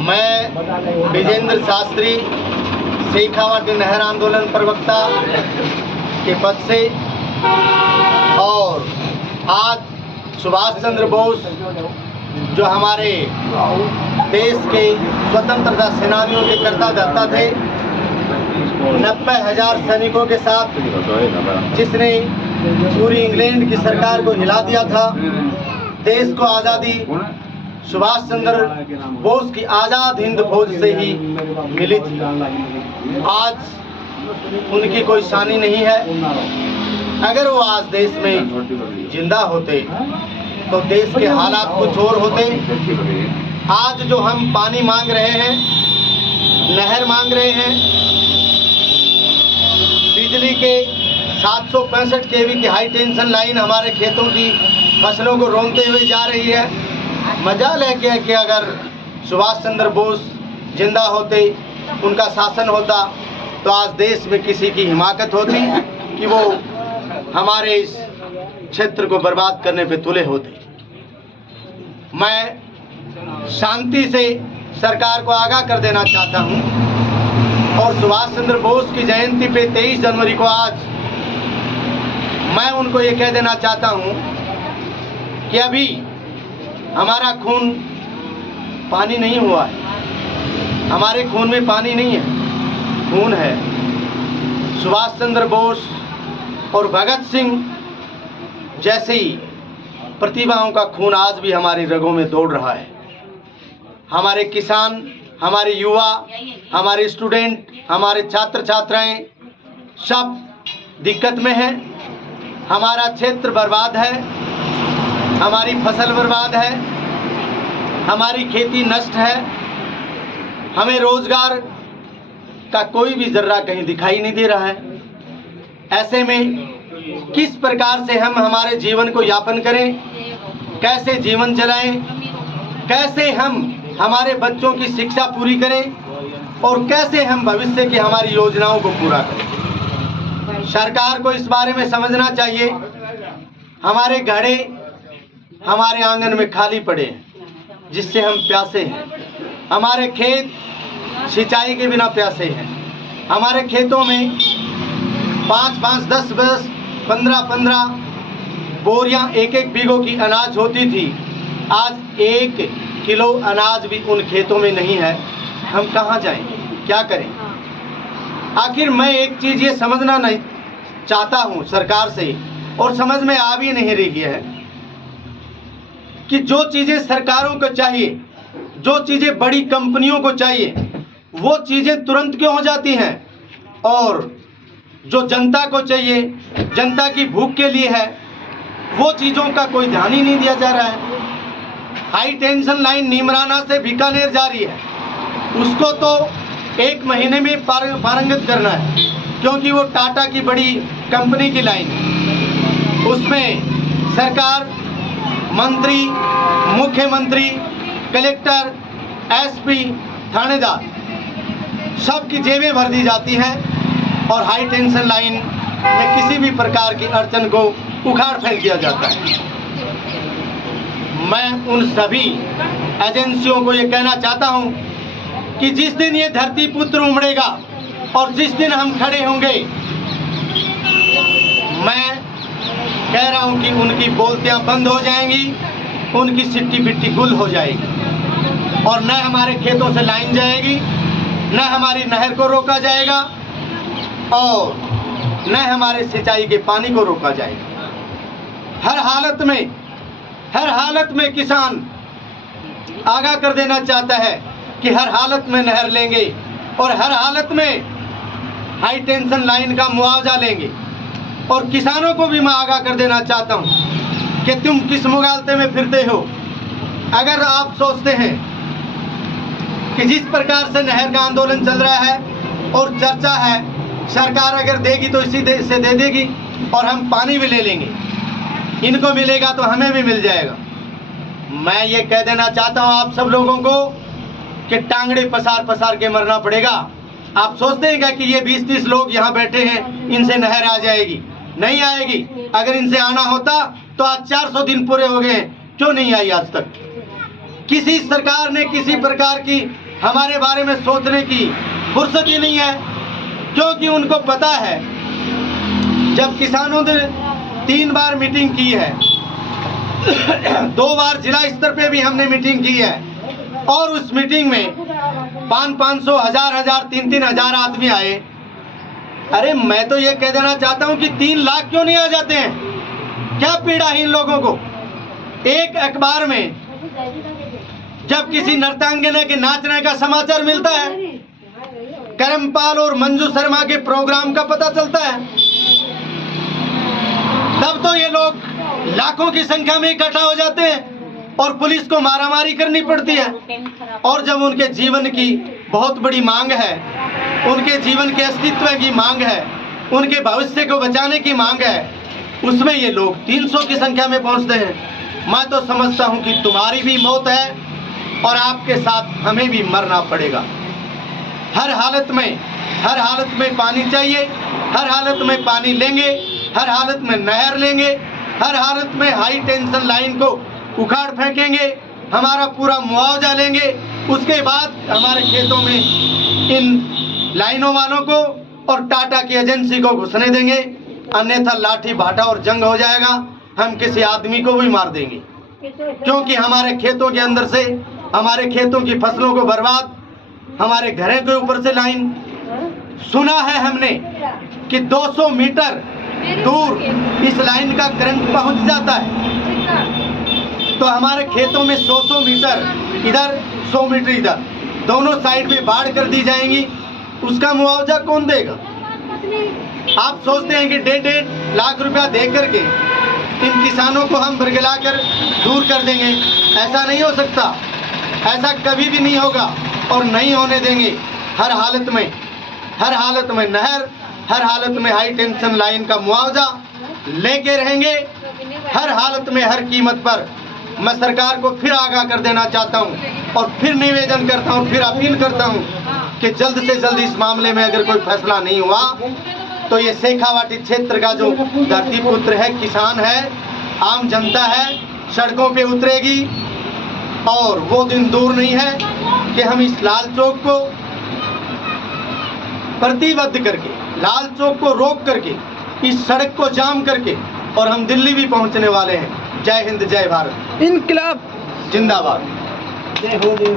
मैं विजेंद्र शास्त्री शेखावाटी नहर आंदोलन प्रवक्ता के पद से और आज सुभाष चंद्र बोस जो हमारे देश के स्वतंत्रता सेनानियों के कर्ता धर्ता थे, 90,000 सैनिकों के साथ जिसने पूरी इंग्लैंड की सरकार को हिला दिया था, देश को आज़ादी सुभाष चंद्र बोस की आज़ाद हिंद फौज से ही मिली थी। आज उनकी कोई शानी नहीं है। अगर वो आज देश में जिंदा होते तो देश के हालात कुछ और होते। आज जो हम पानी मांग रहे हैं, नहर मांग रहे हैं, बिजली के 765 kV की हाई टेंशन लाइन हमारे खेतों की फसलों को रोनते हुए जा रही है। मजाल है क्या कि अगर सुभाष चंद्र बोस जिंदा होते, उनका शासन होता, तो आज देश में किसी की हिमाकत होती कि वो हमारे इस क्षेत्र को बर्बाद करने पे तुले होते। मैं शांति से सरकार को आगाह कर देना चाहता हूं और सुभाष चंद्र बोस की जयंती पे 23 जनवरी को आज मैं उनको ये कह देना चाहता हूं कि अभी हमारा खून पानी नहीं हुआ है। हमारे खून में पानी नहीं है, खून है। सुभाष चंद्र बोस और भगत सिंह जैसी प्रतिभाओं का खून आज भी हमारी रगों में दौड़ रहा है। हमारे किसान, हमारे युवा, हमारे स्टूडेंट, हमारे छात्र छात्राएं सब दिक्कत में हैं। हमारा क्षेत्र बर्बाद है, हमारी फसल बर्बाद है, हमारी खेती नष्ट है। हमें रोजगार का कोई भी जर्रा कहीं दिखाई नहीं दे रहा है। ऐसे में किस प्रकार से हम हमारे जीवन को यापन करें, कैसे जीवन चलाएं, कैसे हम हमारे बच्चों की शिक्षा पूरी करें और कैसे हम भविष्य की हमारी योजनाओं को पूरा करें। सरकार को इस बारे में समझना चाहिए। हमारे घड़े हमारे आंगन में खाली पड़े हैं जिससे हम प्यासे हैं। हमारे खेत सिंचाई के बिना प्यासे हैं। हमारे खेतों में 5-5, 10-10, 15-15 बोरियां एक बीघों की अनाज होती थी। आज 1 किलो अनाज भी उन खेतों में नहीं है। हम कहाँ जाएं, क्या करें? आखिर मैं एक चीज़ ये समझना नहीं चाहता हूँ सरकार से, और समझ में आ भी नहीं रही है कि जो चीज़ें सरकारों को चाहिए, जो चीज़ें बड़ी कंपनियों को चाहिए, वो चीज़ें तुरंत क्यों हो जाती हैं, और जो जनता को चाहिए, जनता की भूख के लिए है, वो चीज़ों का कोई ध्यान ही नहीं दिया जा रहा है। हाई टेंशन लाइन नीमराना से बीकानेर जा रही है, उसको तो 1 महीने में पारंगत करना है, क्योंकि वो टाटा की बड़ी कंपनी की लाइन है। उसमें सरकार, मंत्री, मुख्यमंत्री, कलेक्टर, एसपी, थानेदार सबकी जेबें भर दी जाती हैं और हाई टेंशन लाइन में किसी भी प्रकार की अड़चन को उखाड़ फेंक दिया जाता है। मैं उन सभी एजेंसियों को ये कहना चाहता हूँ कि जिस दिन ये धरती पुत्र उमड़ेगा और जिस दिन हम खड़े होंगे, मैं कह रहा हूँ कि उनकी बोलतियाँ बंद हो जाएंगी, उनकी सिट्टी बिट्टी गुल हो जाएगी और न हमारे खेतों से लाइन जाएगी, न हमारी नहर को रोका जाएगा और न हमारे सिंचाई के पानी को रोका जाएगा। हर हालत में किसान आगाह कर देना चाहता है कि हर हालत में नहर लेंगे और हर हालत में हाई टेंशन लाइन का मुआवजा लेंगे। और किसानों को भी मैं आगाह कर देना चाहता हूं कि तुम किस मुगालते में फिरते हो। अगर आप सोचते हैं कि जिस प्रकार से नहर का आंदोलन चल रहा है और चर्चा है, सरकार अगर देगी तो इसी से दे देगी और हम पानी भी ले लेंगे, इनको मिलेगा तो हमें भी मिल जाएगा। मैं ये कह देना चाहता हूँ आप सब लोगों को कि टांगड़े पसार पसार के मरना पड़ेगा। आप सोचते हैं क्या कि ये 20-30 लोग यहाँ बैठे हैं, इनसे नहर आ जाएगी? नहीं आएगी। अगर इनसे आना होता तो आज 400 दिन पूरे हो गए, क्यों नहीं आई आज तक? किसी सरकार ने किसी प्रकार की हमारे बारे में सोचने की फुर्सत ही नहीं है, क्योंकि उनको पता है जब किसानों ने 3 बार मीटिंग की है, 2 बार जिला स्तर पे भी हमने मीटिंग की है, और उस मीटिंग में 500, 1000, 3,000 आदमी आए। अरे मैं तो ये कह देना चाहता हूँ कि 3 लाख क्यों नहीं आ जाते हैं? क्या पीड़ा है इन लोगों को? एक अखबार में जब किसी नर्तंगिनी के नाचने का समाचार मिलता है, करमपाल और मंजू शर्मा के प्रोग्राम का पता चलता है, तब तो ये लोग लाखों की संख्या में इकट्ठा हो जाते हैं और पुलिस को मारामारी करनी पड़ती है। और जब उनके जीवन की बहुत बड़ी मांग है, उनके जीवन के अस्तित्व की मांग है, उनके भविष्य को बचाने की मांग है, उसमें ये लोग 300 की संख्या में पहुंचते हैं। मैं तो समझता हूं कि तुम्हारी भी मौत है और आपके साथ हमें भी मरना पड़ेगा। हर हालत में पानी चाहिए, हर हालत में पानी लेंगे, हर हालत में नहर लेंगे, हर हालत में हाई टेंशन लाइन को उखाड़ फेंकेंगे, हमारा पूरा मुआवजा लेंगे। उसके बाद हमारे खेतों में इन लाइनों वालों को और टाटा की एजेंसी को घुसने देंगे, अन्यथा लाठी भाटा और जंग हो जाएगा। हम किसी आदमी को भी मार देंगे, क्योंकि हमारे खेतों के अंदर से हमारे खेतों की फसलों को बर्बाद, हमारे घरों के ऊपर से लाइन, सुना है हमने कि 200 मीटर दूर इस लाइन का करंट पहुंच जाता है। तो हमारे खेतों में 100 मीटर इधर, 100 मीटर इधर, दोनों साइड में बाढ़ कर दी जाएंगी। उसका मुआवजा कौन देगा? आप सोचते हैं कि 1.5 लाख रुपया दे करके इन किसानों को हम बरगलाकर दूर कर देंगे। ऐसा नहीं हो सकता, ऐसा कभी भी नहीं होगा और नहीं होने देंगे। हर हालत में नहर, हर हालत में हाई टेंशन लाइन का मुआवजा लेके रहेंगे। हर हालत में, हर कीमत पर मैं सरकार को फिर आगाह कर देना चाहता हूं और फिर निवेदन करता हूं, फिर अपील करता हूं कि जल्द से जल्द इस मामले में अगर कोई फैसला नहीं हुआ तो ये शेखावाटी क्षेत्र का जो धरती पुत्र है, किसान है, आम जनता है, सड़कों पे उतरेगी। और वो दिन दूर नहीं है कि हम इस लाल चौक को प्रतिबद्ध करके, लाल चौक को रोक करके, इस सड़क को जाम करके और हम दिल्ली भी पहुंचने वाले हैं। जय हिंद, जय भारत, इनकलाब जिंदाबाद। जय हो।